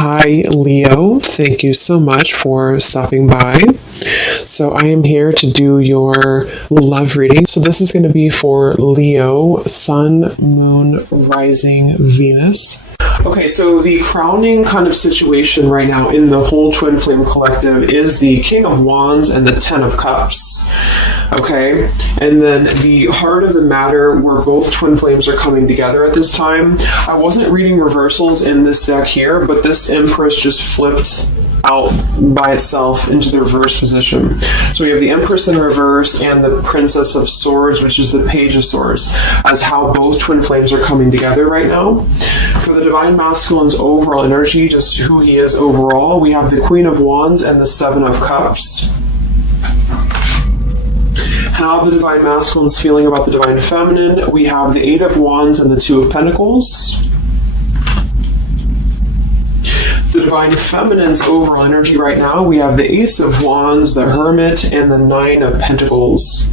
Hi, Leo. Thank you so much for stopping by. So, I am here to do your love reading. So, this is going to be for Leo, Sun, Moon, Rising, Venus. Okay, so the crowning kind of situation right now in the whole Twin Flame Collective is the King of Wands and the Ten of Cups. Okay, and then the heart of the matter where both twin flames are coming together at this time. I wasn't reading reversals in this deck here, but this Empress just flipped out by itself into the reverse position. So we have the Empress in reverse and the Princess of Swords, which is the Page of Swords, as how both twin flames are coming together right now. For the Divine Masculine's overall energy, just who he is overall, we have the Queen of Wands and the Seven of Cups. How the Divine Masculine's feeling about the Divine Feminine, we have the Eight of Wands and the Two of Pentacles. The Divine Feminine's overall energy right now, we have the Ace of Wands, the Hermit, and the Nine of Pentacles.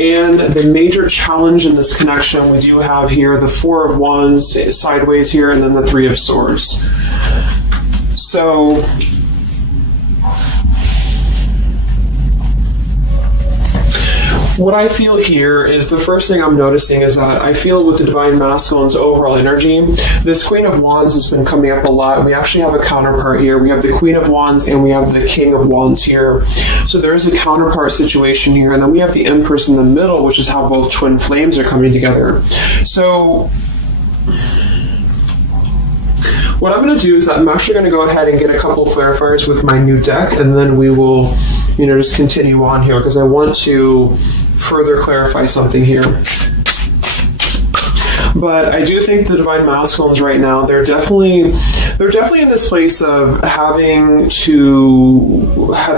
And the major challenge in this connection, we do have here the Four of Wands sideways here, and then the Three of Swords. So what I feel here is the first thing I'm noticing is that I feel with the Divine Masculine's overall energy, this Queen of Wands has been coming up a lot. We actually have a counterpart here. We have the Queen of Wands and we have the King of Wands here. So there is a counterpart situation here. And then we have the Empress in the middle, which is how both twin flames are coming together. So what I'm going to do is I'm actually going to go ahead and get a couple of clarifiers with my new deck, and then we will, just continue on here because I want to further clarify something here. But I do think the Divine Masculines right now, they're definitely in this place of having to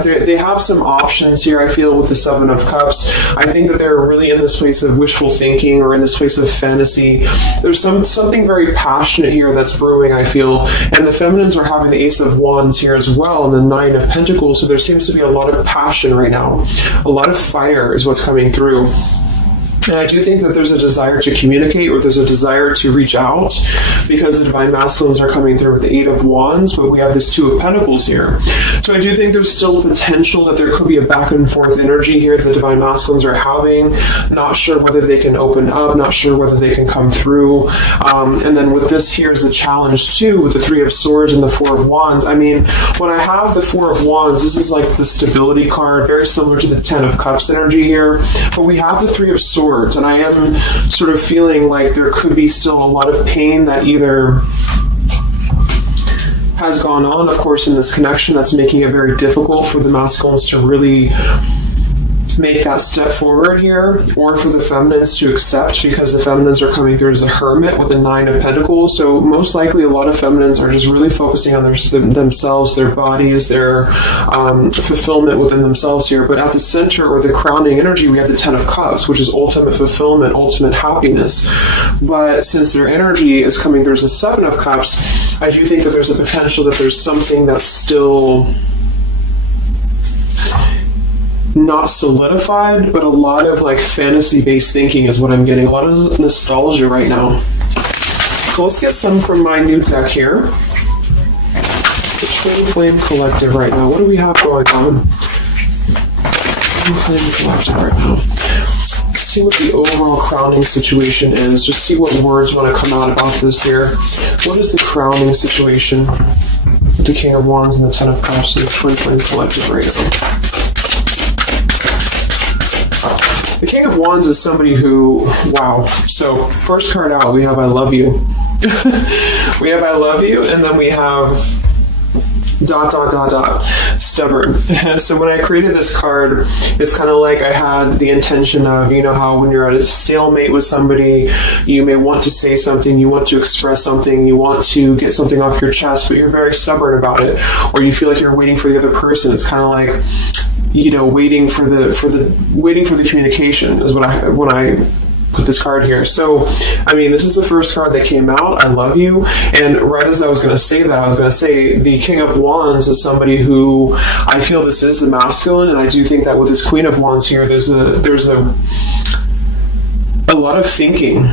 they have some options here, I feel, with the Seven of Cups. I think that they're really in this place of wishful thinking or in this place of fantasy. There's something very passionate here that's brewing, I feel. And the Feminines are having the Ace of Wands here as well and the Nine of Pentacles. So there seems to be a lot of passion right now. A lot of fire is what's coming through. And I do think that there's a desire to communicate or there's a desire to reach out because the Divine Masculines are coming through with the Eight of Wands, but we have this Two of Pentacles here. So I do think there's still potential that there could be a back and forth energy here that the Divine Masculines are having. Not sure whether they can open up, not sure whether they can come through. And then with this, here's the challenge too, with the Three of Swords and the Four of Wands. I mean, when I have the Four of Wands, this is like the stability card, very similar to the Ten of Cups energy here. But we have the Three of Swords. And I am sort of feeling like there could be still a lot of pain that either has gone on, of course, in this connection that's making it very difficult for the masculines to really make that step forward here, or for the feminines to accept because the feminines are coming through as a hermit with the Nine of Pentacles. So most likely a lot of feminines are just really focusing on themselves, their bodies, their fulfillment within themselves here. But at the center or the crowning energy, we have the Ten of Cups, which is ultimate fulfillment, ultimate happiness. But since their energy is coming through as a Seven of Cups, I do think that there's a potential that there's something that's still not solidified, but a lot of like fantasy-based thinking is what I'm getting. A lot of nostalgia right now. So let's get some from my new deck here. The Twin Flame Collective right now. What do we have going on? Twin Flame Collective right now. Let's see what the overall crowning situation is. Just see what words want to come out about this here. What is the crowning situation with the King of Wands and the Ten of Cups and the Twin Flame Collective right now? The King of Wands is somebody who, wow. So first card out, we have I love you. We have I love you, and then we have ... stubborn. So when I created this card, it's kind of like I had the intention of, how when you're at a stalemate with somebody, you may want to say something, you want to express something, you want to get something off your chest, but you're very stubborn about it, or you feel like you're waiting for the other person. It's kind of like, waiting for the communication is when I put this card here. So, I mean, this is the first card that came out, I love you, and right as I was going to say that, I was going to say the King of Wands is somebody who I feel this is the masculine, and I do think that with this Queen of Wands here, there's a lot of thinking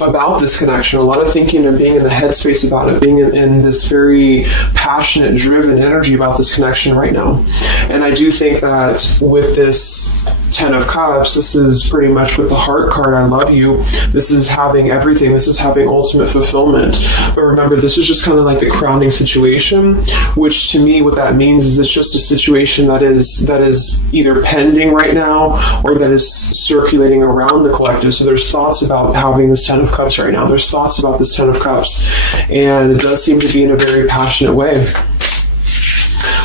about this connection, a lot of thinking and being in the headspace about it, being in this very passionate, driven energy about this connection right now. And I do think that with this Ten of Cups, this is pretty much with the heart card, I love you. This is having everything. This is having ultimate fulfillment. But remember, this is just kind of like the crowning situation, which to me, what that means is it's just a situation that is either pending right now or that is circulating around the collective. So there's thoughts about having this Ten of Cups right now. There's thoughts about this Ten of Cups. And it does seem to be in a very passionate way.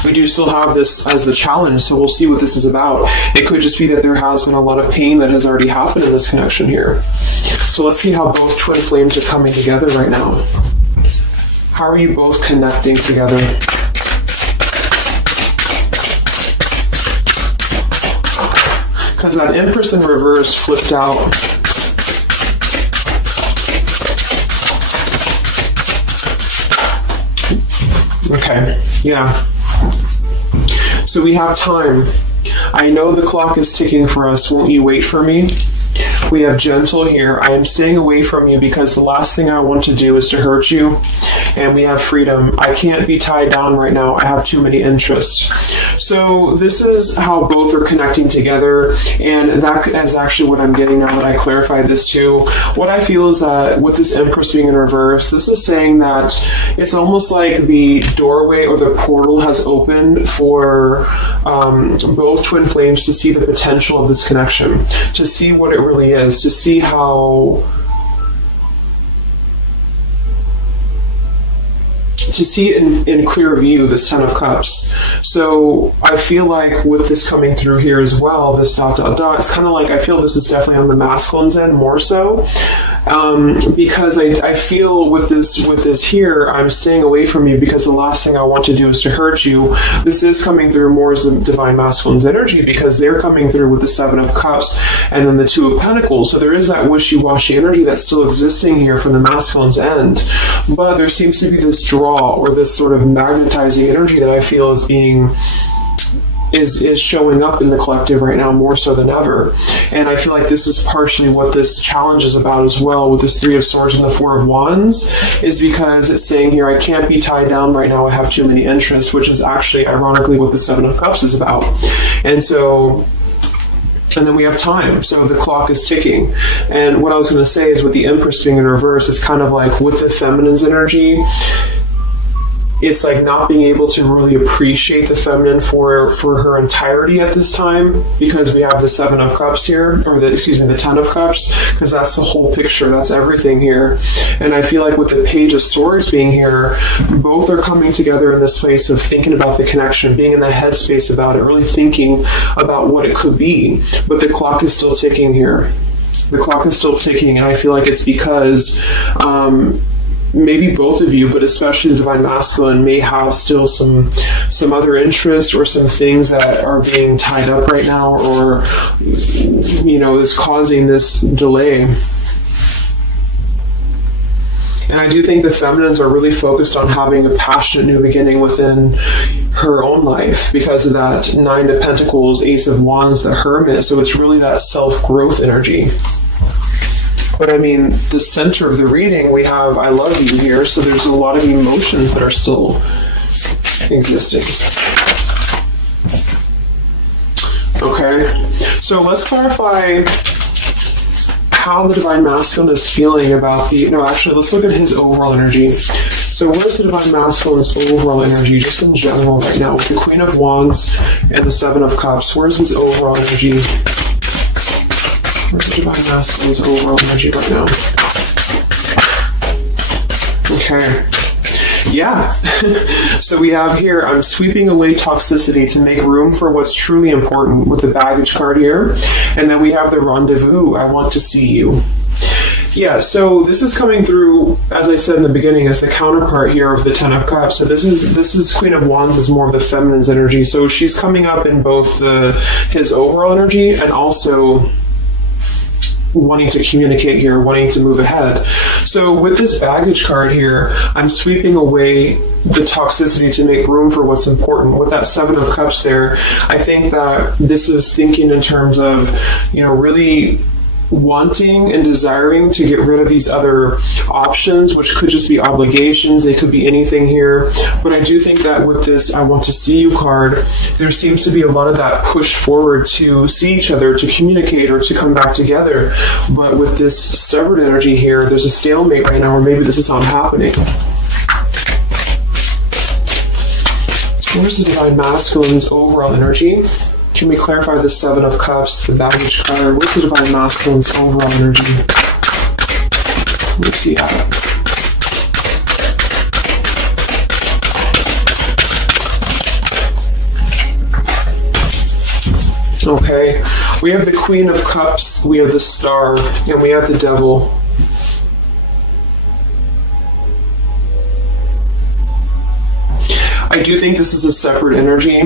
We do still have this as the challenge, so we'll see what this is about. It could just be that there has been a lot of pain that has already happened in this connection here. So let's see how both twin flames are coming together right now. How are you both connecting together? Because that Empress in reverse flipped out. Okay, yeah. So we have time. I know the clock is ticking for us. Won't you wait for me? We have gentle here. I am staying away from you because the last thing I want to do is to hurt you. And we have freedom. I can't be tied down right now. I have too many interests. So this is how both are connecting together. And that is actually what I'm getting now that I clarified this too. What I feel is that with this Empress being in reverse, this is saying that it's almost like the doorway or the portal has opened for both twin flames to see the potential of this connection, to see what it really is, to see how... to see it in clear view, this Ten of Cups. So I feel like with this coming through here as well, this ... it's kind of like, I feel this is definitely on the masculine's end more so, because I feel with this here, I'm staying away from you because the last thing I want to do is to hurt you. This is coming through more as the divine masculine's energy because they're coming through with the Seven of Cups and then the Two of Pentacles. So there is that wishy-washy energy that's still existing here from the masculine's end, but there seems to be this draw or this sort of magnetizing energy that I feel is being is showing up in the collective right now more so than ever. And I feel like this is partially what this challenge is about as well with this Three of Swords and the Four of Wands, is because it's saying here, I can't be tied down right now, I have too many interests, which is actually ironically what the Seven of Cups is about. And then we have time, so the clock is ticking. And what I was going to say is with the Empress being in reverse, it's kind of like with the feminine's energy, it's like not being able to really appreciate the feminine for her entirety at this time, because we have the Seven of Cups here, or the Ten of Cups, because that's the whole picture, that's everything here. And I feel like with the Page of Swords being here, both are coming together in this place of thinking about the connection, being in the headspace about it, really thinking about what it could be. But the clock is still ticking here. The clock is still ticking, and I feel like it's because maybe both of you, but especially the Divine Masculine, may have still some other interests or some things that are being tied up right now, or is causing this delay. And I do think the feminines are really focused on having a passionate new beginning within her own life because of that Nine of Pentacles, Ace of Wands, the Hermit. So it's really that self-growth energy. But I mean, the center of the reading, we have I love you here, so there's a lot of emotions that are still existing. Okay, so let's clarify how the Divine Masculine is feeling about let's look at his overall energy. So what is the Divine Masculine's overall energy, just in general right now, with the Queen of Wands and the Seven of Cups? Where's his overall energy? Where's the Divine Masculine's overall energy right now? Okay. Yeah. So we have here, I'm sweeping away toxicity to make room for what's truly important with the baggage card here. And then we have the rendezvous, I want to see you. Yeah, so this is coming through, as I said in the beginning, as the counterpart here of the Ten of Cups. So this is Queen of Wands is more of the feminine's energy. So she's coming up in both his overall energy and also wanting to communicate here, wanting to move ahead. So with this baggage card here, I'm sweeping away the toxicity to make room for what's important. With that Seven of Cups there, I think that this is thinking in terms of, really wanting and desiring to get rid of these other options, which could just be obligations. They could be anything here. But I do think that with this I want to see you card, there seems to be a lot of that push forward to see each other, to communicate, or to come back together. But with this severed energy here, there's a stalemate right now, or maybe this is not happening. Where's the Divine Masculine's overall energy? Can we clarify the Seven of Cups, the baggage card? What's the Divine Masculine's overall energy? Let's see how. Okay, we have the Queen of Cups, we have the Star, and we have the Devil. I do think this is a separate energy.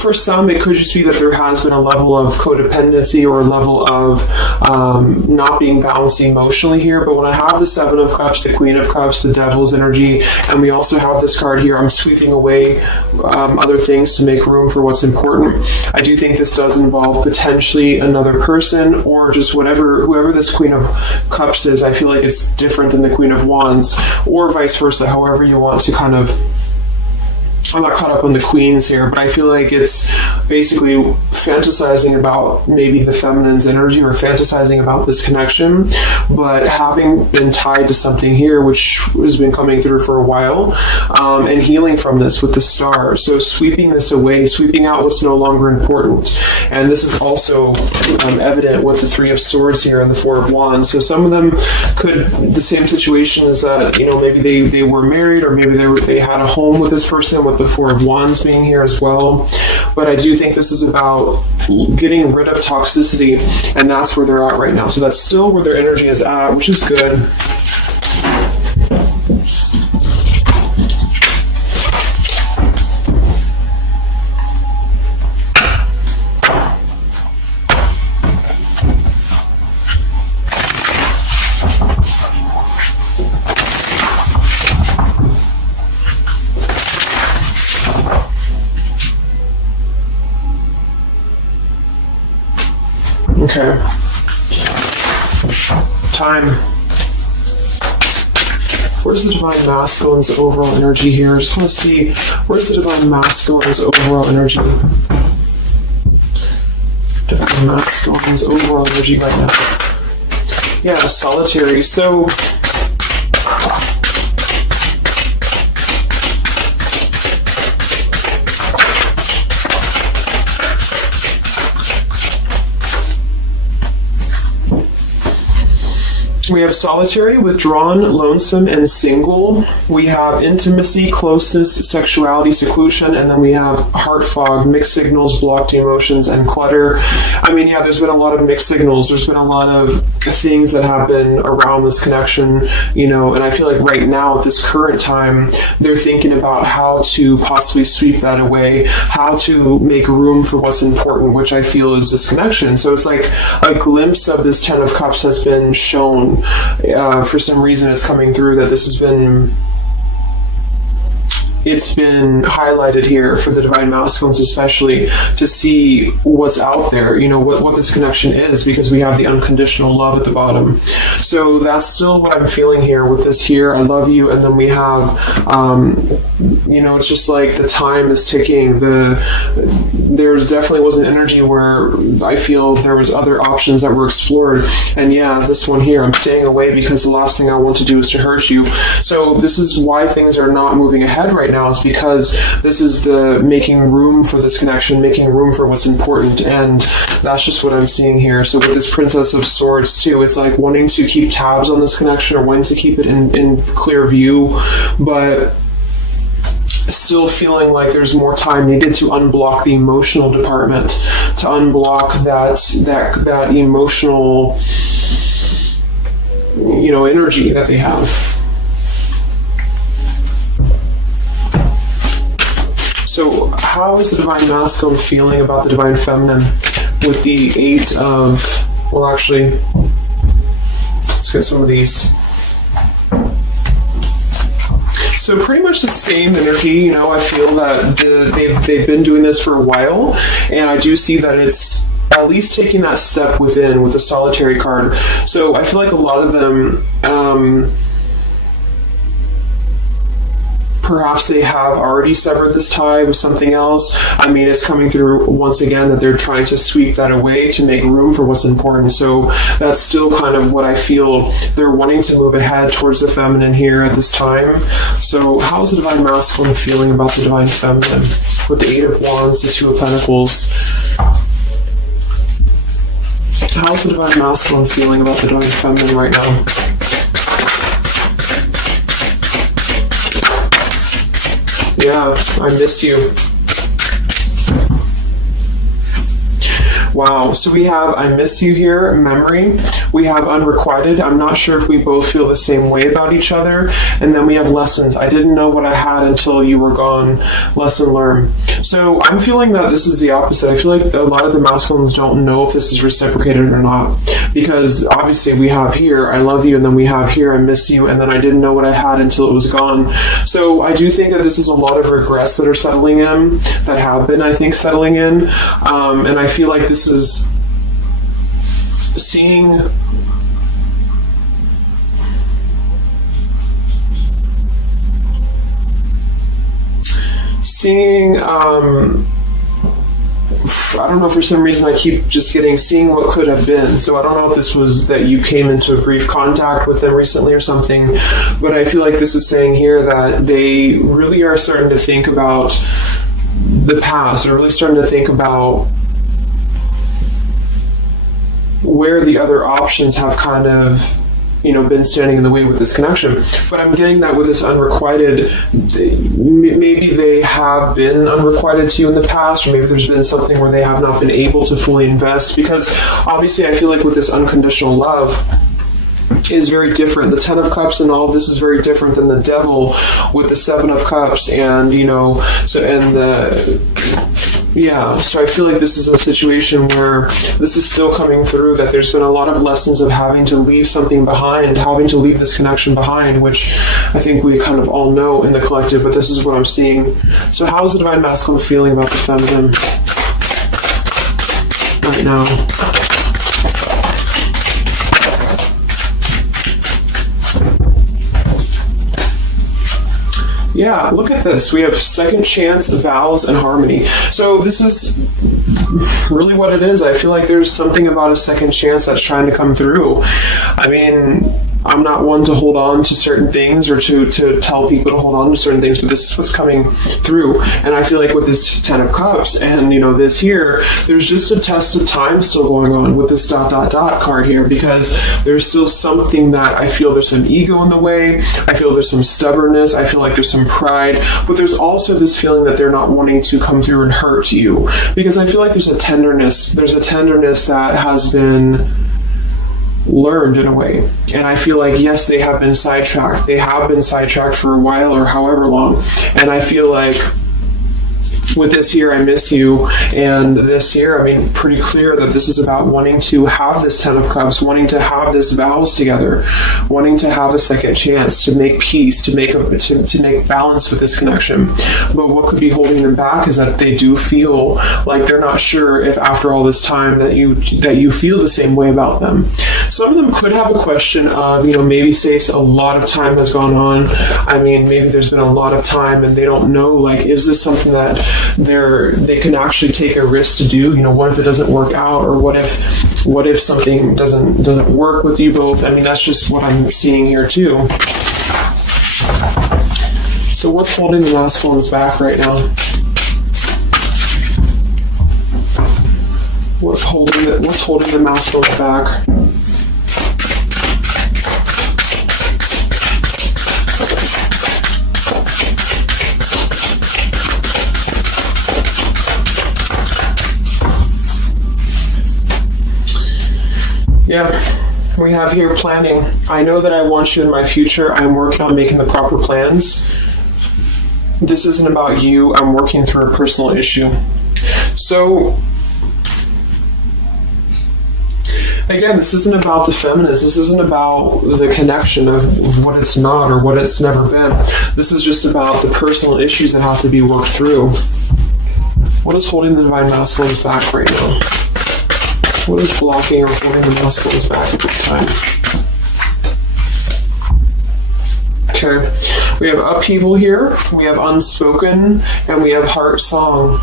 For some, it could just be that there has been a level of codependency or a level of not being balanced emotionally here. But when I have the Seven of Cups, the Queen of Cups, the Devil's energy, and we also have this card here, I'm sweeping away other things to make room for what's important. I do think this does involve potentially another person or just whoever this Queen of Cups is. I feel like it's different than the Queen of Wands, or vice versa, however you want to kind of. I'm not caught up on the queens here, but I feel like it's basically fantasizing about maybe the feminine's energy or fantasizing about this connection, but having been tied to something here, which has been coming through for a while, and healing from this with the Star. So sweeping this away, sweeping out what's no longer important. And this is also evident with the Three of Swords here and the Four of Wands. So some of them the same situation is that, maybe they were married, or maybe they had a home with this person, with the Four of Wands being here as well. But I do think this is about getting rid of toxicity, and that's where they're at right now. So that's still where their energy is at, which is good. Okay. Time. Where's the Divine Masculine's overall energy here? I just want to see, where's the Divine Masculine's overall energy? Divine Masculine's overall energy right now. Yeah, Solitary. So, we have solitary, withdrawn, lonesome, and single. We have intimacy, closeness, sexuality, seclusion, and then we have heart fog, mixed signals, blocked emotions, and clutter. I mean, yeah, there's been a lot of mixed signals. There's been a lot of things that have been around this connection, and I feel like right now at this current time, they're thinking about how to possibly sweep that away, how to make room for what's important, which I feel is this connection. So it's like a glimpse of this Ten of Cups has been shown. For some reason it's coming through that this has been highlighted here for the Divine Masculines, especially to see what's out there, what this connection is, because we have the unconditional love at the bottom. So that's still what I'm feeling here with this here. I love you. And then we have, it's just like the time is ticking. There definitely was an energy where I feel there was other options that were explored. And yeah, this one here, I'm staying away because the last thing I want to do is to hurt you. So this is why things are not moving ahead right now, is because this is the making room for this connection, making room for what's important, and that's just what I'm seeing here. So with this Princess of Swords too, it's like wanting to keep tabs on this connection or wanting to keep it in clear view, but still feeling like there's more time needed to unblock the emotional department, to unblock that emotional energy that they have. So how is the Divine Masculine feeling about the Divine Feminine with the Eight of... Well, actually, let's get some of these. So pretty much the same energy, I feel that they've been doing this for a while, and I do see that it's at least taking that step within with the solitary card. So I feel like a lot of them, perhaps they have already severed this tie with something else. I mean, it's coming through once again that they're trying to sweep that away to make room for what's important. So that's still kind of what I feel. They're wanting to move ahead towards the feminine here at this time. So how's the Divine Masculine feeling about the Divine Feminine? With the Eight of Wands, the Two of Pentacles. How's the Divine Masculine feeling about the Divine Feminine right now? Yeah, I miss you. Wow, so we have I miss you here, memory. We have unrequited. I'm not sure if we both feel the same way about each other. And then we have lessons. I didn't know what I had until you were gone. Lesson learned. So I'm feeling that this is the opposite. I feel like a lot of the masculines don't know if this is reciprocated or not. Because obviously we have here, I love you, and then we have here, I miss you, and then I didn't know what I had until it was gone. So I do think that this is a lot of regrets that are settling in, that have been, I think, settling in. And I feel like this is seeing I don't know, for some reason I keep just seeing what could have been. So I don't know if this was that you came into a brief contact with them recently or something, but I feel like this is saying here that they really are starting to think about the past. They're really starting to think about where the other options have kind of, been standing in the way with this connection. But I'm getting that with this unrequited, maybe they have been unrequited to you in the past, or maybe there's been something where they have not been able to fully invest, because obviously I feel like with this unconditional love is very different. The Ten of Cups and all of this is very different than the Devil with the Seven of Cups, and so I feel like this is a situation where this is still coming through, that there's been a lot of lessons of having to leave something behind, having to leave this connection behind, which I think we kind of all know in the collective, but this is what I'm seeing. So how is the Divine Masculine feeling about the feminine right now? Yeah, look at this. We have second chance, vows, and harmony. So this is really what it is. I feel like there's something about a second chance that's trying to come through. I mean, I'm not one to hold on to certain things or to tell people to hold on to certain things, but this is what's coming through. And I feel like with this Ten of Cups and, this here, there's just a test of time still going on with this ... card here, because there's still something that I feel there's some ego in the way. I feel there's some stubbornness. I feel like there's some pride, but there's also this feeling that they're not wanting to come through and hurt you, because I feel like there's a tenderness that has been learned in a way. And I feel like, yes, they have been sidetracked. They have been sidetracked for a while or however long. And I feel like with this here, I miss you, and this here, pretty clear that this is about wanting to have this Ten of Cups, wanting to have this vows together, wanting to have a second chance to make peace, to make balance with this connection. But what could be holding them back is that they do feel like they're not sure if after all this time that you feel the same way about them. Some of them could have a question of, maybe say a lot of time has gone on. Maybe there's been a lot of time and they don't know, is this something that they can actually take a risk to do? What if it doesn't work out, or what if something doesn't work with you both? That's just what I'm seeing here too. So what's holding the masculines back right now? What's holding the masculines back? Yeah, we have here planning. I know that I want you in my future. I'm working on making the proper plans. This isn't about you. I'm working through a personal issue. So, again, this isn't about the feminist. This isn't about the connection of what it's not or what it's never been. This is just about the personal issues that have to be worked through. What is holding the Divine Masculines back right now? What is blocking or holding the masculines back at this time? Okay, we have upheaval here, we have unspoken, and we have heart song.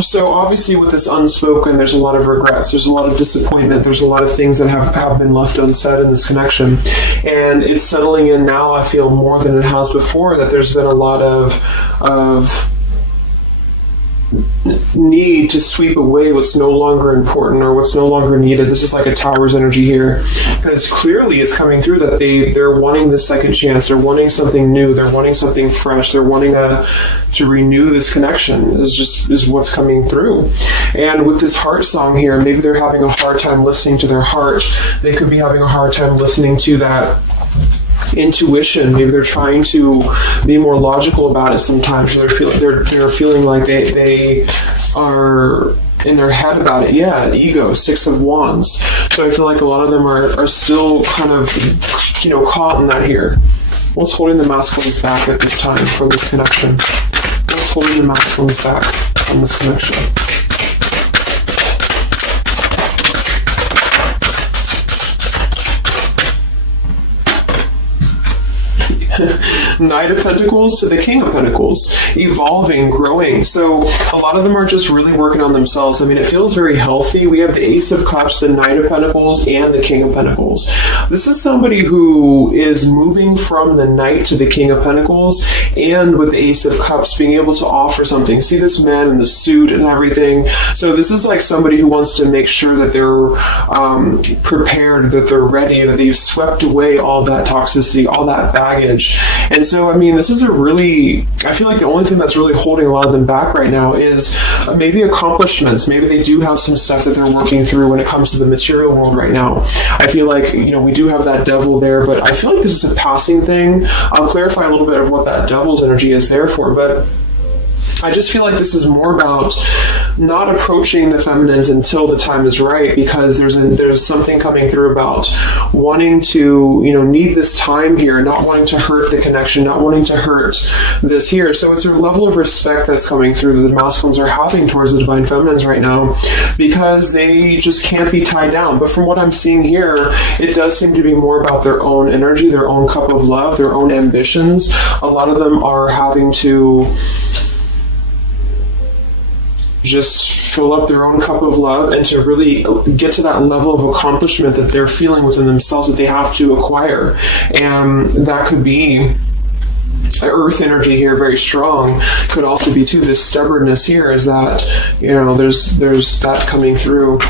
So obviously with this unspoken, there's a lot of regrets, there's a lot of disappointment, there's a lot of things that have been left unsaid in this connection. And it's settling in now, I feel, more than it has before, that there's been a lot of need to sweep away what's no longer important or what's no longer needed. This is like a tower's energy here, because clearly it's coming through that they're wanting this second chance, they're wanting something new, they're wanting something fresh, they're wanting to renew this connection is what's coming through. And with this heart song here, maybe they're having a hard time listening to their heart. They could be having a hard time listening to that intuition. Maybe they're trying to be more logical about it sometimes. They're feeling like they are in their head about it. Yeah, ego, 6 of Wands. So I feel like a lot of them are still kind of, caught in that here. What's holding the masculines back at this time from this connection? What's holding the masculines back from this connection? Knight of Pentacles to the King of Pentacles, evolving, growing. So a lot of them are just really working on themselves. I mean, it feels very healthy. We have the Ace of Cups, the Knight of Pentacles, and the King of Pentacles. This is somebody who is moving from the Knight to the King of Pentacles, and with the Ace of Cups being able to offer something. See this man in the suit and everything. So this is like somebody who wants to make sure that they're prepared, that they're ready, that they've swept away all that toxicity, all that baggage. And so, I mean, this is I feel like the only thing that's really holding a lot of them back right now is maybe accomplishments. Maybe they do have some stuff that they're working through when it comes to the material world right now. I feel like, we do have that devil there, but I feel like this is a passing thing. I'll clarify a little bit of what that devil's energy is there for, but I just feel like this is more about not approaching the feminines until the time is right, because there's something coming through about wanting to, need this time here, not wanting to hurt the connection, not wanting to hurt this here. So it's a level of respect that's coming through that the masculines are having towards the divine feminines right now, because they just can't be tied down. But from what I'm seeing here, it does seem to be more about their own energy, their own cup of love, their own ambitions. A lot of them are having to just fill up their own cup of love and to really get to that level of accomplishment that they're feeling within themselves that they have to acquire. And that could be earth energy here, very strong. Could also be too this stubbornness here, is that there's that coming through.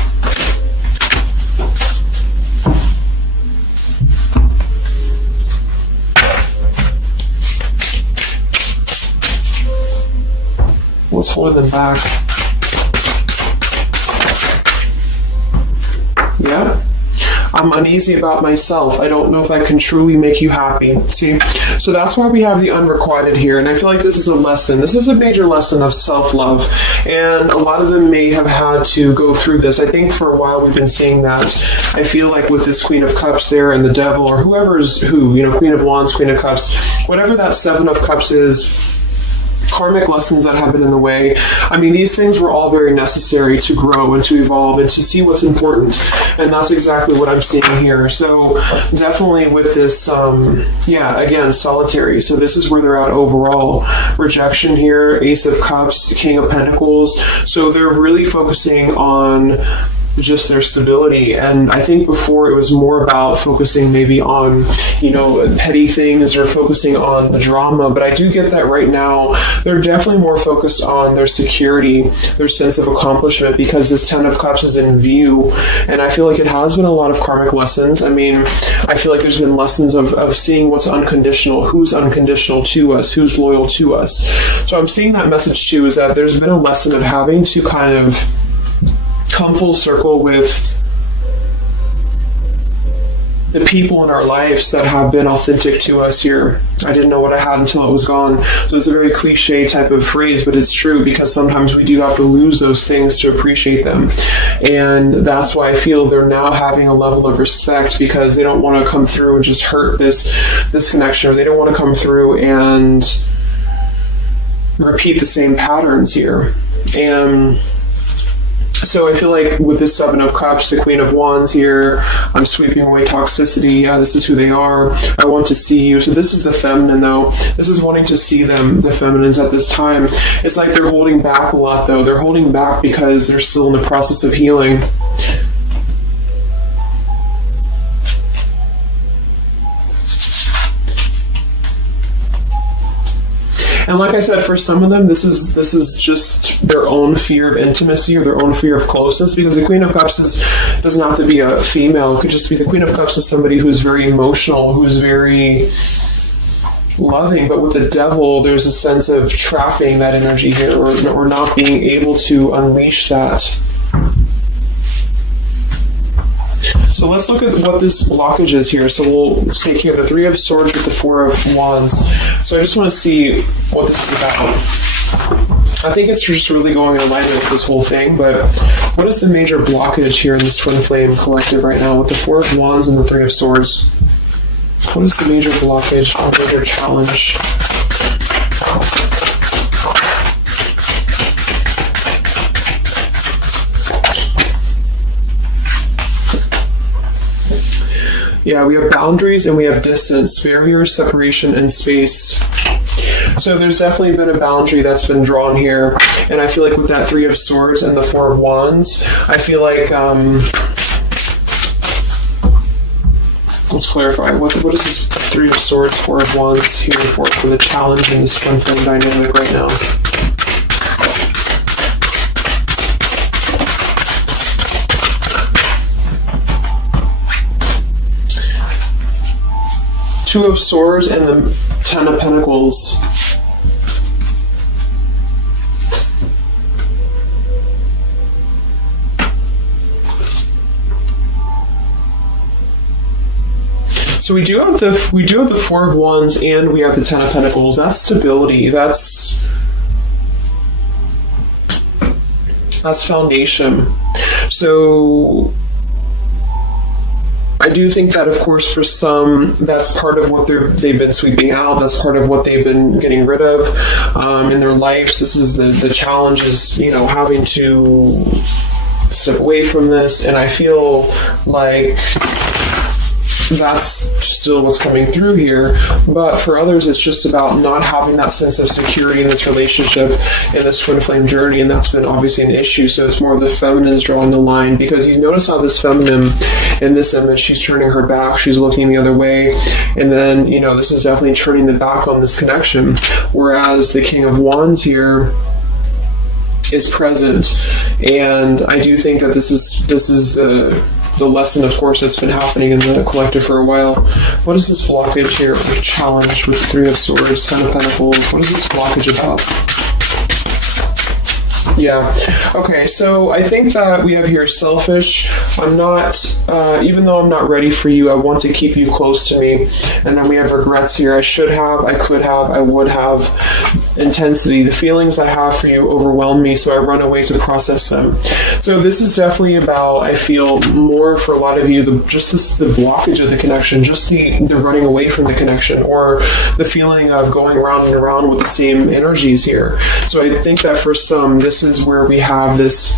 What's holding them back? Yeah. I'm uneasy about myself. I don't know if I can truly make you happy. See? So that's why we have the unrequited here. And I feel like this is a lesson. This is a major lesson of self-love. And a lot of them may have had to go through this. I think for a while we've been seeing that. I feel like with this Queen of Cups there and the Devil, or whoever's who, Queen of Wands, Queen of Cups, whatever that Seven of Cups is, karmic lessons that have been in the way. I mean, these things were all very necessary to grow and to evolve and to see what's important. And that's exactly what I'm seeing here. So definitely with this, again, solitary. So this is where they're at overall. Rejection here, Ace of Cups, King of Pentacles. So they're really focusing on just their stability. And I think before it was more about focusing maybe on, petty things or focusing on the drama. But I do get that right now they're definitely more focused on their security, their sense of accomplishment, because this Ten of Cups is in view. And I feel like it has been a lot of karmic lessons. I mean, I feel like there's been lessons of seeing what's unconditional, who's unconditional to us, who's loyal to us. So I'm seeing that message too, is that there's been a lesson of having to kind of come full circle with the people in our lives that have been authentic to us here. I didn't know what I had until it was gone. So it's a very cliche type of phrase, but it's true, because sometimes we do have to lose those things to appreciate them. And that's why I feel they're now having a level of respect, because they don't want to come through and just hurt this connection, or they don't want to come through and repeat the same patterns here. And so I feel like with this Seven of Cups, the Queen of Wands here, I'm sweeping away toxicity. Yeah, this is who they are. I want to see you. So this is the feminine, though. This is wanting to see them, the feminines at this time. It's like they're holding back a lot, though. They're holding back because they're still in the process of healing. And like I said, for some of them, this is just their own fear of intimacy, or their own fear of closeness, because the Queen of Cups doesn't have to be a female. It could just be the Queen of Cups is somebody who's very emotional, who's very loving. But with the Devil, there's a sense of trapping that energy here, or not being able to unleash that. So let's look at what this blockage is here. So we'll take here the Three of Swords with the Four of Wands. So I just want to see what this is about. I think it's just really going in alignment with this whole thing, but what is the major blockage here in this Twin Flame collective right now with the Four of Wands and the Three of Swords? What is the major blockage or major challenge? Yeah, we have boundaries and we have distance, barrier, separation, and space. So there's definitely been a boundary that's been drawn here. And I feel like with that Three of Swords and the Four of Wands, I feel like, let's clarify, what is this Three of Swords, Four of Wands here for the challenge in this Twin Flame dynamic right now? Two of Swords and the Ten of Pentacles. So we do have the Four of Wands and we have the Ten of Pentacles. That's stability. That's foundation. So I do think that, of course, for some, that's part of what they've been sweeping out. That's part of what they've been getting rid of in their lives. This is the challenge is, having to step away from this. And I feel like that's still what's coming through here. But for others, it's just about not having that sense of security in this relationship, in this Twin Flame journey, and that's been obviously an issue. So it's more of the feminine is drawing the line, because you notice how this feminine in this image, she's turning her back, she's looking the other way, and then, this is definitely turning the back on this connection. Whereas the King of Wands here is present, and I do think that this is the lesson, of course, that's been happening in the collective for a while. What is this blockage here, or challenge with Three of Swords, Ten of Pentacles? What is this blockage about? Yeah. Okay, so I think that we have here selfish. I'm not, even though I'm not ready for you, I want to keep you close to me. And then we have regrets here. I should have, I could have, I would have. Intensity. The feelings I have for you overwhelm me, so I run away to process them. So this is definitely about, I feel, more for a lot of you, the blockage of the connection, just the running away from the connection, or the feeling of going around and around with the same energies here. So I think that for some, this is where we have this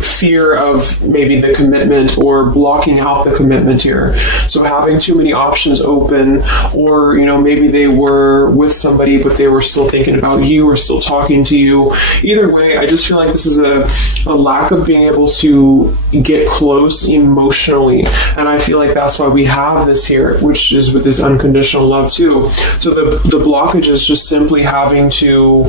fear of maybe the commitment, or blocking out the commitment here. So having too many options open, or, maybe they were with somebody, but they were still thinking about you or still talking to you. Either way, I just feel like this is a lack of being able to get close emotionally. And I feel like that's why we have this here, which is with this unconditional love too. So the blockage is just simply having to,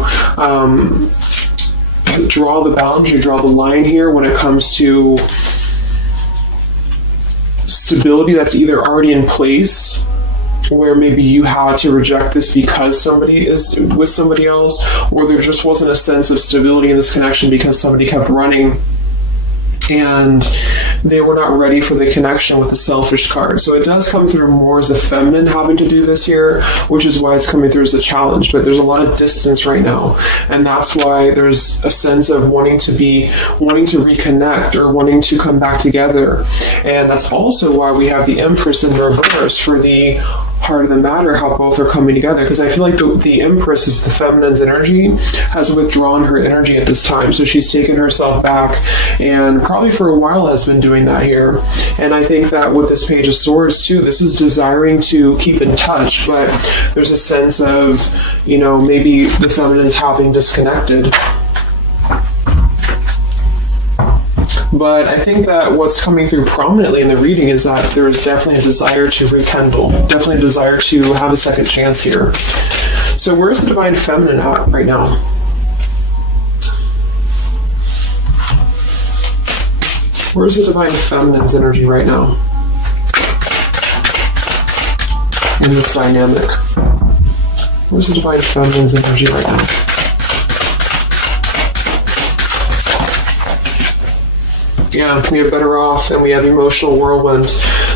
draw the boundary, draw the line here when it comes to stability that's either already in place, where maybe you had to reject this because somebody is with somebody else, or there just wasn't a sense of stability in this connection because somebody kept running and they were not ready for the connection with the selfish card. So it does come through more as the feminine having to do this here, which is why it's coming through as a challenge. But there's a lot of distance right now, and that's why there's a sense of wanting to reconnect or wanting to come back together. And that's also why we have the Empress in reverse for the heart of the matter, how both are coming together, because I feel like the Empress is the feminine's energy, has withdrawn her energy at this time. So she's taken herself back, and probably for a while has been doing that here. And I think that with this Page of Swords too, this is desiring to keep in touch, but there's a sense of, maybe the feminine's having disconnected. But I think that what's coming through prominently in the reading is that there is definitely a desire to rekindle, definitely a desire to have a second chance here. So where's the Divine Feminine at right now? Where's the Divine Feminine's energy right now in this dynamic? Where's the Divine Feminine's energy right now? Yeah, we have Better Off and we have Emotional Whirlwind.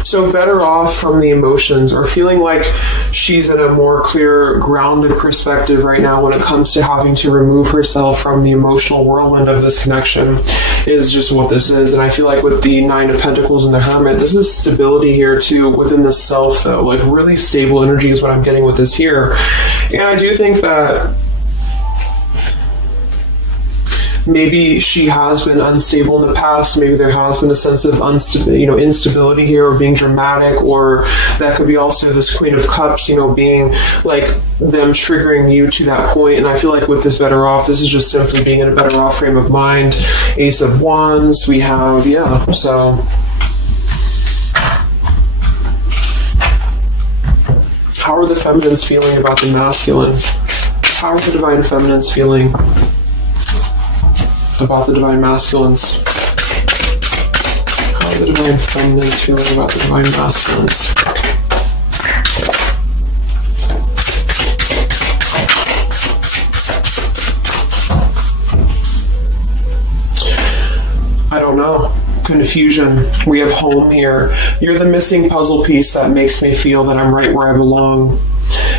So Better Off from the emotions, or feeling like she's in a more clear, grounded perspective right now when it comes to having to remove herself from the emotional whirlwind of this connection, is just what this is. And I feel like with the Nine of Pentacles and the Hermit, this is stability here too within the self, though. Like really stable energy is what I'm getting with this here. And I do think that maybe she has been unstable in the past. Maybe there has been a sense of instability here, or being dramatic, or that could be also this Queen of Cups, being like them triggering you to that point. And I feel like with this Better Off, this is just simply being in a better off frame of mind. Ace of Wands, we have, so how are the feminines feeling about the masculine? How are the Divine Feminines feeling about the Divine Masculines? How are the Divine Feminines feeling about the Divine Masculines? I don't know. Confusion. We have Home here. You're the missing puzzle piece that makes me feel that I'm right where I belong.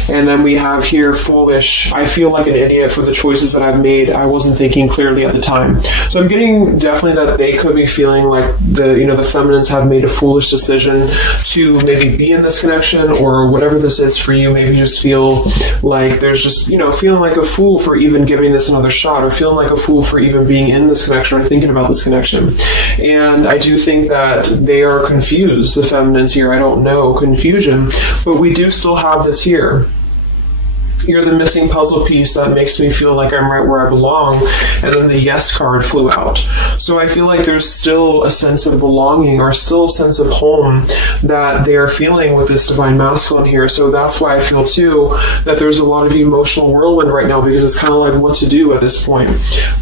And then we have here Foolish. I feel like an idiot for the choices that I've made. I wasn't thinking clearly at the time. So I'm getting definitely that they could be feeling like the feminines have made a foolish decision to maybe be in this connection, or whatever this is for you. Maybe just feel like there's just, feeling like a fool for even giving this another shot, or feeling like a fool for even being in this connection or thinking about this connection. And I do think that they are confused, the feminines here. I don't know, confusion. But we do still have this here. You're the missing puzzle piece that makes me feel like I'm right where I belong. And then the Yes card flew out. So I feel like there's still a sense of belonging, or still a sense of home that they are feeling with this Divine Masculine here. So that's why I feel too that there's a lot of emotional whirlwind right now, because it's kind of like what to do at this point.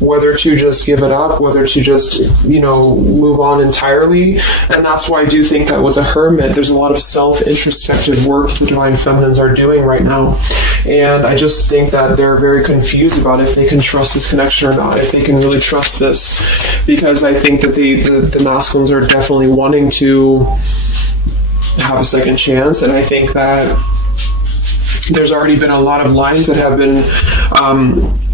Whether to just give it up, whether to just, move on entirely. And that's why I do think that with the Hermit, there's a lot of self-introspective work the Divine Feminines are doing right now. And I just think that they're very confused about if they can trust this connection or not, if they can really trust this. Because I think that the masculines are definitely wanting to have a second chance. And I think that there's already been a lot of lines that have been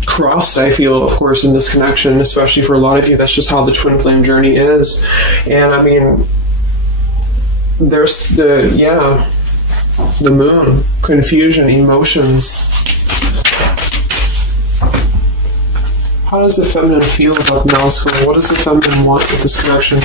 crossed, I feel, of course, in this connection, especially for a lot of you. That's just how the twin flame journey is. And I mean, there's the Moon, confusion, emotions. How does the feminine feel about the masculine? What does the feminine want with this connection?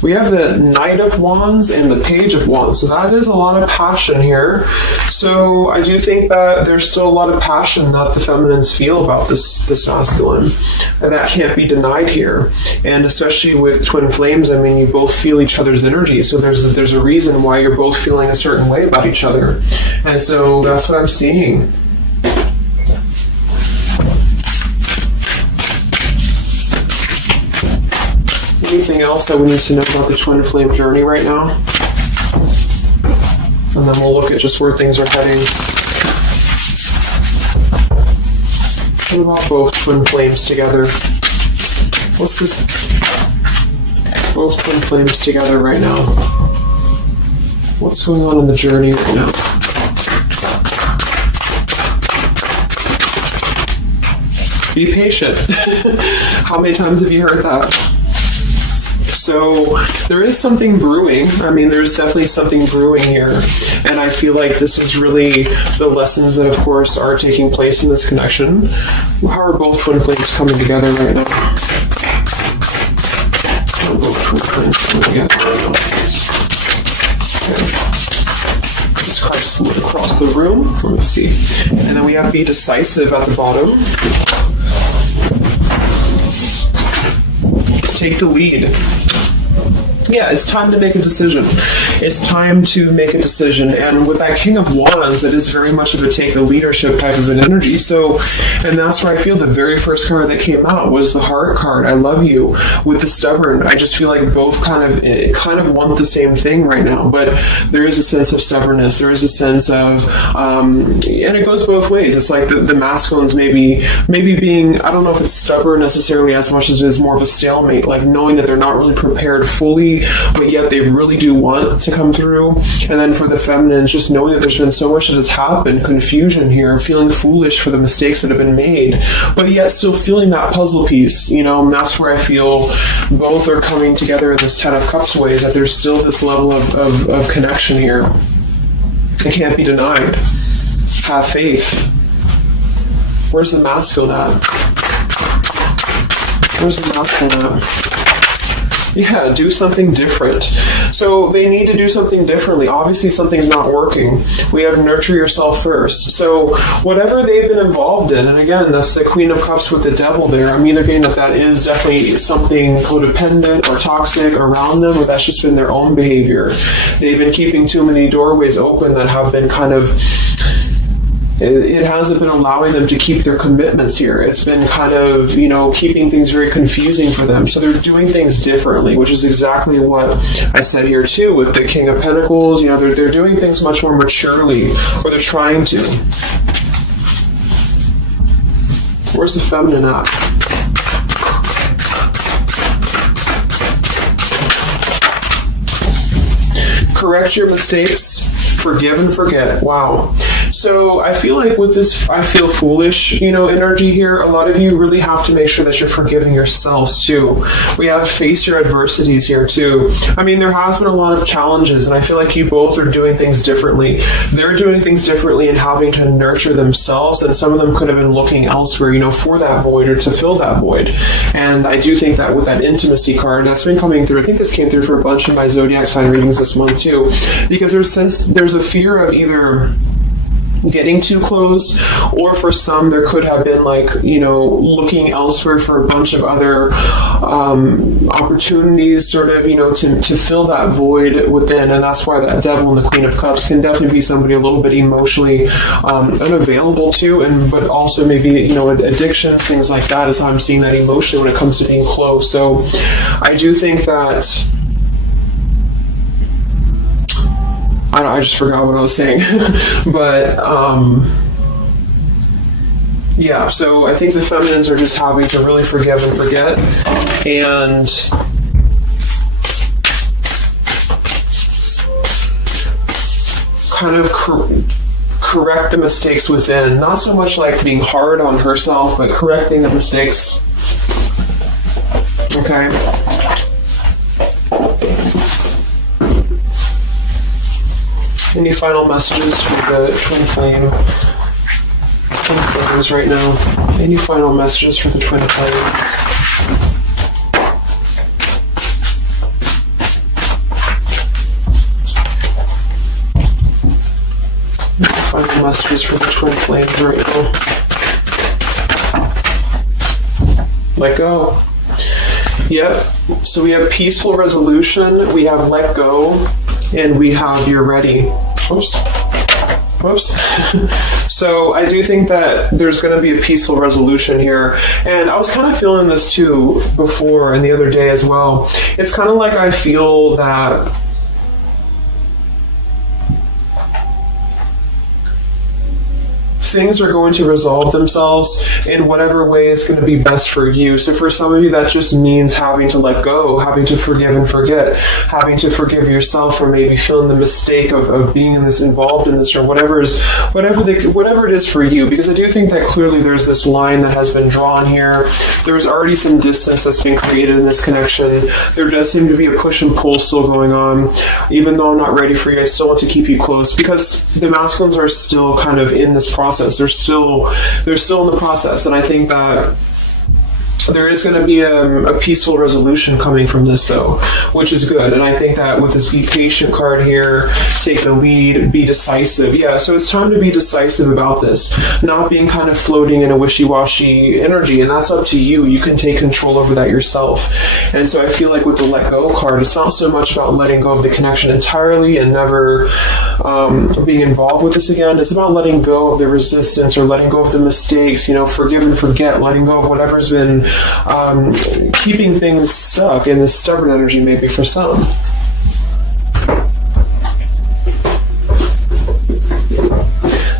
We have the Knight of Wands and the Page of Wands. So that is a lot of passion here. So I do think that there's still a lot of passion that the feminines feel about this masculine. And that can't be denied here. And especially with twin flames, I mean, you both feel each other's energy. So there's a reason why you're both feeling a certain way about each other. And so that's what I'm seeing. Anything else that we need to know about the twin flame journey right now? And then we'll look at just where things are heading. What about both twin flames together? What's this? Both twin flames together right now. What's going on in the journey right now? Be patient. How many times have you heard that? So there is something brewing. I mean, there's definitely something brewing here. And I feel like this is really the lessons that, of course, are taking place in this connection. How are both twin flames coming together right now? How are both twin flames coming together right now? Okay. Just kind of smooth across the room. Let me see. And then we have be decisive at the bottom. Take the lead. Yeah, it's time to make a decision. It's time to make a decision. And with that King of Wands, that is very much of a take the leadership type of an energy. So, and that's where I feel the very first card that came out was the Heart card. I love you. With the Stubborn, I just feel like both kind of want the same thing right now. But there is a sense of stubbornness. There is a sense of, and it goes both ways. It's like the masculines maybe being, I don't know if it's stubborn necessarily as much as it is more of a stalemate, like knowing that they're not really prepared fully, but yet they really do want to come through. And then for the feminines, just knowing that there's been so much that has happened, confusion here, feeling foolish for the mistakes that have been made, but yet still feeling that puzzle piece, you know. And that's where I feel both are coming together in this Ten of Cups ways, that there's still this level of connection here. It can't be denied. Have faith. Where's the masculine at? Where's the masculine at? Yeah, do something different. So they need to do something differently. Obviously, something's not working. We have to nurture yourself first. So whatever they've been involved in, and again, that's the Queen of Cups with the Devil there. I'm either getting that is definitely something codependent or toxic around them, or that's just been their own behavior. They've been keeping too many doorways open that have been kind of... It hasn't been allowing them to keep their commitments here. It's been kind of, you know, keeping things very confusing for them. So they're doing things differently, which is exactly what I said here too with the King of Pentacles. You know, they're doing things much more maturely, or they're trying to. Where's the feminine at? Correct your mistakes. Forgive and forget. Wow. So I feel like with this, I feel foolish, you know, energy here. A lot of you really have to make sure that you're forgiving yourselves too. We have face your adversities here too. I mean, there has been a lot of challenges, and I feel like you both are doing things differently. They're doing things differently and having to nurture themselves, and some of them could have been looking elsewhere, you know, for that void or to fill that void. And I do think that with that intimacy card, that's been coming through. I think this came through for a bunch of my zodiac sign readings this month too, because there's a fear of either getting too close, or for some there could have been like, you know, looking elsewhere for a bunch of other opportunities, sort of, you know, to fill that void within. And that's why that Devil and the Queen of Cups can definitely be somebody a little bit emotionally unavailable to, and but also maybe, you know, addictions, things like that is how I'm seeing that emotionally when it comes to being close. So I do think that I just forgot what I was saying. But, yeah, so I think the feminines are just having to really forgive and forget. And kind of correct the mistakes within. Not so much like being hard on herself, but correcting the mistakes. Okay? Any final messages for the twin flames right now? Any final messages for the twin flames? Any final messages for the twin flames right now? Let go. Yep. So we have peaceful resolution, we have let go, and we have you're ready. Oops. So I do think that there's going to be a peaceful resolution here. And I was kind of feeling this too before and the other day as well. It's kind of like I feel that things are going to resolve themselves in whatever way is going to be best for you. So for some of you, that just means having to let go, having to forgive and forget, having to forgive yourself for maybe feeling the mistake of being involved in this, or whatever it is for you. Because I do think that clearly there's this line that has been drawn here. There's already some distance that's been created in this connection. There does seem to be a push and pull still going on. Even though I'm not ready for you, I still want to keep you close, because the masculines are still kind of in this process. They're still in the process, and I think that there is going to be a peaceful resolution coming from this, though, which is good. And I think that with this Be Patient card here, take the lead, be decisive. Yeah, so it's time to be decisive about this, not being kind of floating in a wishy-washy energy, and that's up to you. You can take control over that yourself. And so I feel like with the Let Go card, it's not so much about letting go of the connection entirely and never being involved with this again. It's about letting go of the resistance, or letting go of the mistakes, forgive and forget, letting go of whatever's been keeping things stuck in this stubborn energy, maybe for some.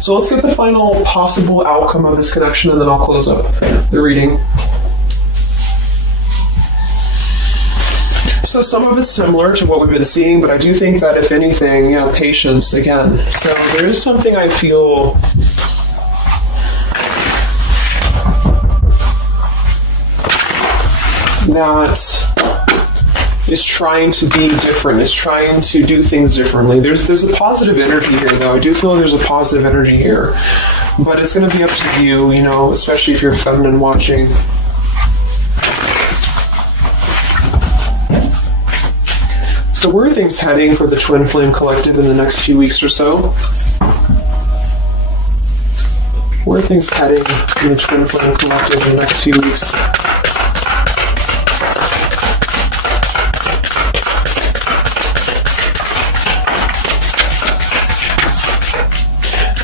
So let's get the final possible outcome of this connection, and then I'll close up the reading. So some of it's similar to what we've been seeing, but I do think that if anything, patience again. So there is something I feel that is trying to be different, is trying to do things differently. There's a positive energy here, though. I do feel there's a positive energy here. But it's going to be up to you, especially if you're feminine watching. So where are things heading for the Twin Flame Collective in the next few weeks or so? Where are things heading in the Twin Flame Collective in the next few weeks?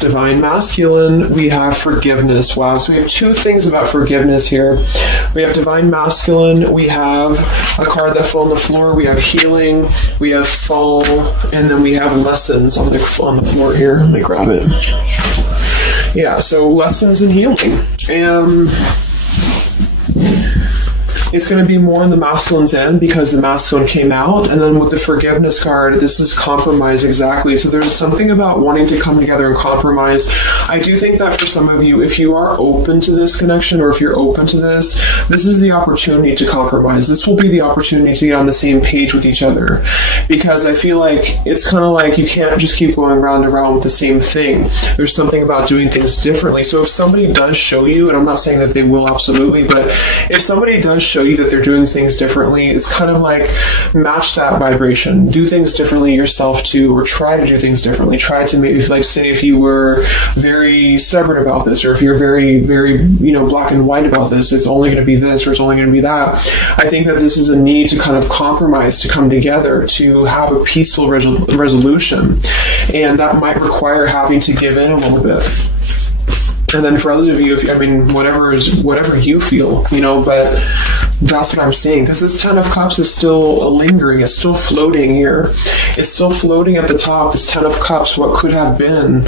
Divine Masculine, we have forgiveness. Wow, so we have two things about forgiveness here. We have Divine Masculine, we have a card that fell on the floor, we have healing, we have fall, and then we have lessons on the floor here. Let me grab it. Yeah, so lessons and healing. It's going to be more on the masculine's end because the masculine came out. And then with the forgiveness card, this is compromise exactly. So there's something about wanting to come together and compromise. I do think that for some of you, if you are open to this connection, or if you're open to this is the opportunity to compromise. This will be the opportunity to get on the same page with each other. Because I feel like it's kind of like you can't just keep going round and round with the same thing. There's something about doing things differently. So if somebody does show you, and I'm not saying that they will absolutely, but if somebody does show you that they're doing things differently, it's kind of like match that vibration. Do things differently yourself too, or try to do things differently. Try to maybe, like, say if you were very stubborn about this, or if you're very, very, black and white about this, it's only going to be this, or it's only going to be that. I think that this is a need to kind of compromise, to come together, to have a peaceful resolution. And that might require having to give in a little bit. And then for others of you, whatever you feel, but that's what I'm seeing. Because this Ten of Cups is still lingering. It's still floating here. It's still floating at the top. This Ten of Cups, what could have been,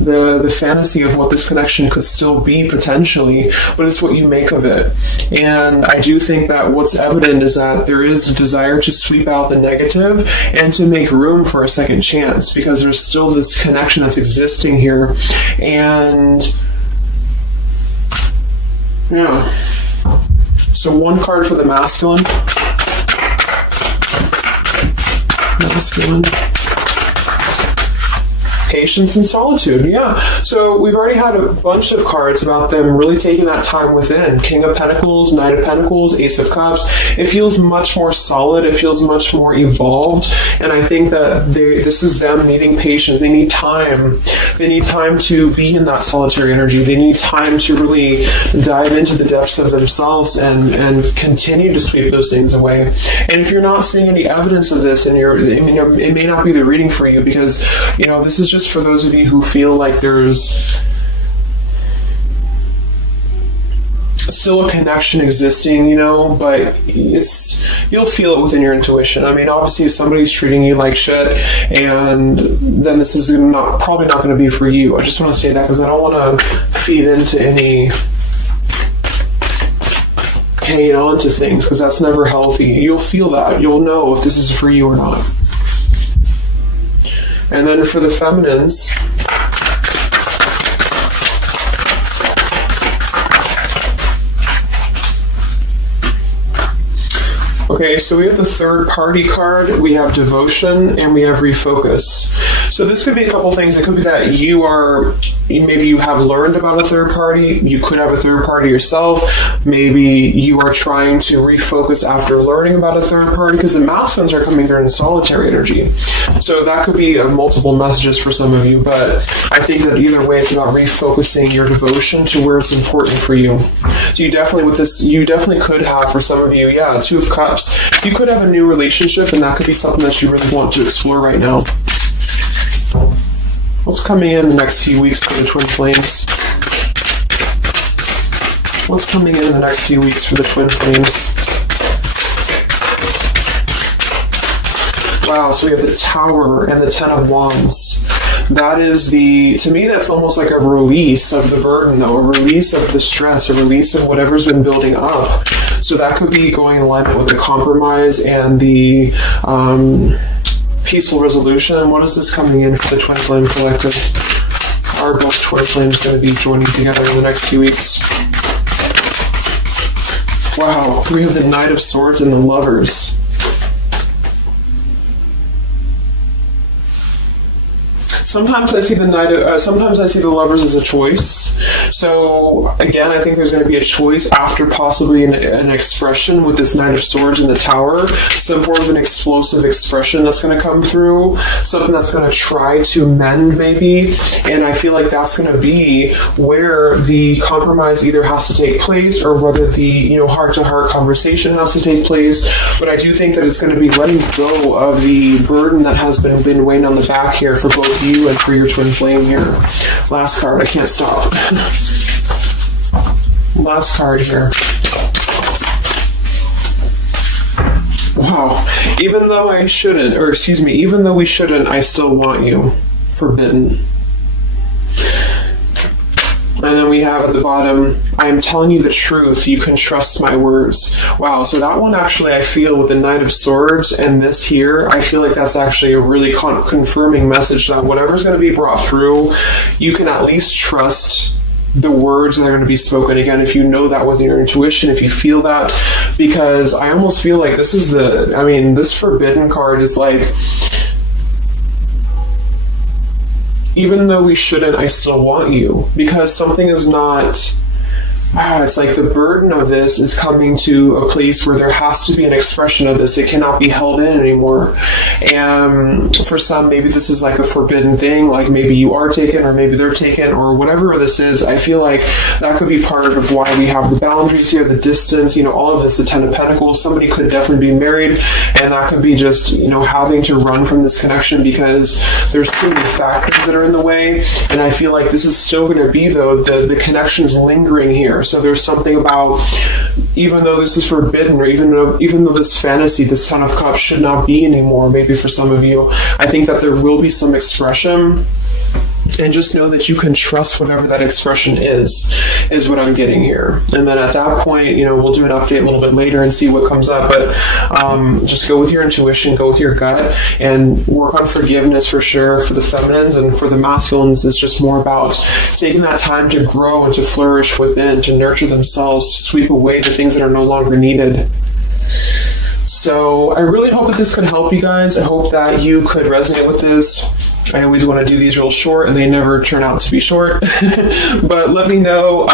the fantasy of what this connection could still be potentially, but it's what you make of it. And I do think that what's evident is that there is a desire to sweep out the negative and to make room for a second chance, because there's still this connection that's existing here. And yeah. So one card for the masculine. Masculine. Patience and solitude. Yeah. So we've already had a bunch of cards about them really taking that time within. King of Pentacles, Knight of Pentacles, Ace of Cups. It feels much more solid. It feels much more evolved. And I think that this is them needing patience. They need time. They need time to be in that solitary energy. They need time to really dive into the depths of themselves and continue to sweep those things away. And if you're not seeing any evidence of this, and it may not be the reading for you, because this is just for those of you who feel like there's still a connection existing, but you'll feel it within your intuition. I mean, obviously, if somebody's treating you like shit, and then this is probably not going to be for you. I just want to say that because I don't want to feed into any hanging on to things, because that's never healthy. You'll feel that. You'll know if this is for you or not. And then for the feminines, okay, so we have the third party card, we have devotion, and we have refocus. So this could be a couple things. It could be that maybe you have learned about a third party. You could have a third party yourself. Maybe you are trying to refocus after learning about a third party, because the masculines are coming there in solitary energy. So that could be multiple messages for some of you, but I think that either way, it's about refocusing your devotion to where it's important for you. So you definitely could have, for some of you, Two of Cups. You could have a new relationship, and that could be something that you really want to explore right now. What's coming in the next few weeks for the twin flames? What's coming in the next few weeks for the twin flames? Wow, so we have the Tower and the Ten of Wands. That is to me, that's almost like a release of the burden, though, a release of the stress, a release of whatever's been building up. So that could be going in alignment with the compromise and the peaceful resolution. What is this coming in for the Twin Flame Collective? Are both Twin Flames going to be joining together in the next few weeks? Wow, we have the Knight of Swords and the Lovers. Sometimes I see sometimes I see the Lovers as a choice. So again, I think there's going to be a choice after possibly an expression with this Knight of Swords in the Tower. Some form of an explosive expression that's going to come through. Something that's going to try to mend, maybe. And I feel like that's going to be where the compromise either has to take place, or whether the heart-to-heart conversation has to take place. But I do think that it's going to be letting go of the burden that has been weighing on the back here for both you and for your twin flame here. Last card, I can't stop. Last card here. Wow. Even though we shouldn't, I still want you. Forbidden. And then we have at the bottom, I am telling you the truth, you can trust my words. Wow, so that one actually, I feel with the Knight of Swords and this here, I feel like that's actually a really confirming message that whatever's going to be brought through, you can at least trust the words that are going to be spoken. Again, if you know that with your intuition, if you feel that, because I almost feel like this Forbidden card is like, even though we shouldn't, I still want you. Because something is not... it's like the burden of this is coming to a place where there has to be an expression of this. It cannot be held in anymore. And for some, maybe this is like a forbidden thing, like maybe you are taken or maybe they're taken or whatever this is. I feel like that could be part of why we have the boundaries here, the distance, all of this, the Ten of Pentacles. Somebody could definitely be married, and that could be just, having to run from this connection because there's too many factors that are in the way. And I feel like this is still going to be, though, the connection's lingering here. So there's something about, even though this is forbidden, or even though this fantasy, this Ten of Cups should not be anymore, maybe for some of you, I think that there will be some expression. And just know that you can trust whatever that expression is what I'm getting here. And then at that point, we'll do an update a little bit later and see what comes up. But just go with your intuition, go with your gut, and work on forgiveness for sure for the feminines. And for the masculines, it's just more about taking that time to grow and to flourish within, to nurture themselves, to sweep away the things that are no longer needed. So I really hope that this could help you guys. I hope that you could resonate with this. I always want to do these real short, and they never turn out to be short. But let me know,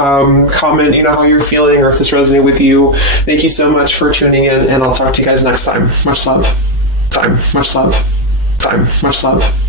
comment, how you're feeling, or if this resonated with you. Thank you so much for tuning in, and I'll talk to you guys next time. Much love. Much love. Much love.